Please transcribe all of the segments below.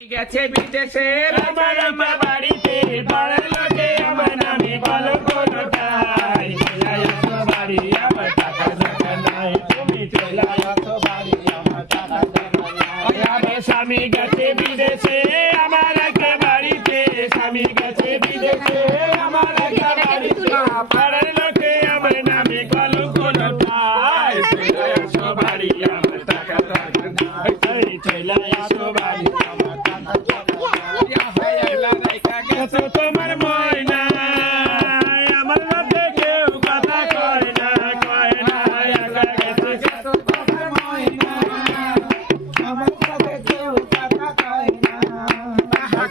গেছে বিদেশের আমার আমার বাড়িতে পাড়ার লোকে আমার নামে বলো কোনটাই বাড়ি আমার টাকা টাকা নাই তুমি চলে আসো বাড়ি আমার টাকা টাকা নাই আমার স্বামী গেছে বিদেশে আমার একটা বাড়িতে স্বামী গেছে বিদেশে আমার একটা বাড়িতে পাড়ার লোকে আমার নামে বলো কোনটাই চলে আসো বাড়ি আমার টাকা টাকা নাই চলে আসো বাড়ি তোমার ময়না আমার মধ্যে কেউ কথা কয় না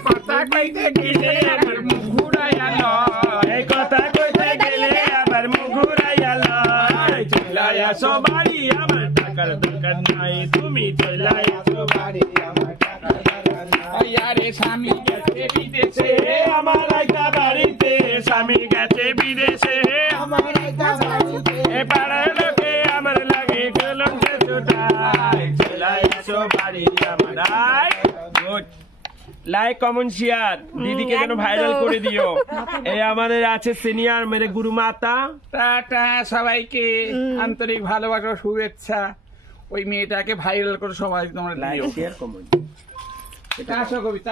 কথা কইতে গেলে আমার মুখ ঘুরাইয়া লয় কথা কইতে গেলে আবার মুখ ঘুরাইয়া লয় চলে আসো বাড়ি আমার টাকার দরকার নাই তুমি চলে আসো বাড়ি আমার টাকার দরকার নাই আরে স্বামী গেছে বিদেশে আমার একটা বাড়িতে স্বামী গেছে বিদেশে আমার একটা বাড়িতে এ পাড়ার লোকে আমার লাগে কলঙ্কে ছুটাই চলে আসো বাড়ি আমার গুড লাইক কমেন্ট শেয়ার দিদিকে যেন ভাইরাল করে দিও এই আমাদের আছে সিনিয়র মেরে গুরু মাতা টাটা সবাইকে আন্তরিক ভালোবাসা শুভেচ্ছা ওই মেয়েটাকে ভাইরাল করে সবাই তোমরা লাইক দিও শেয়ার কমেন্ট এটা আসো কবিতা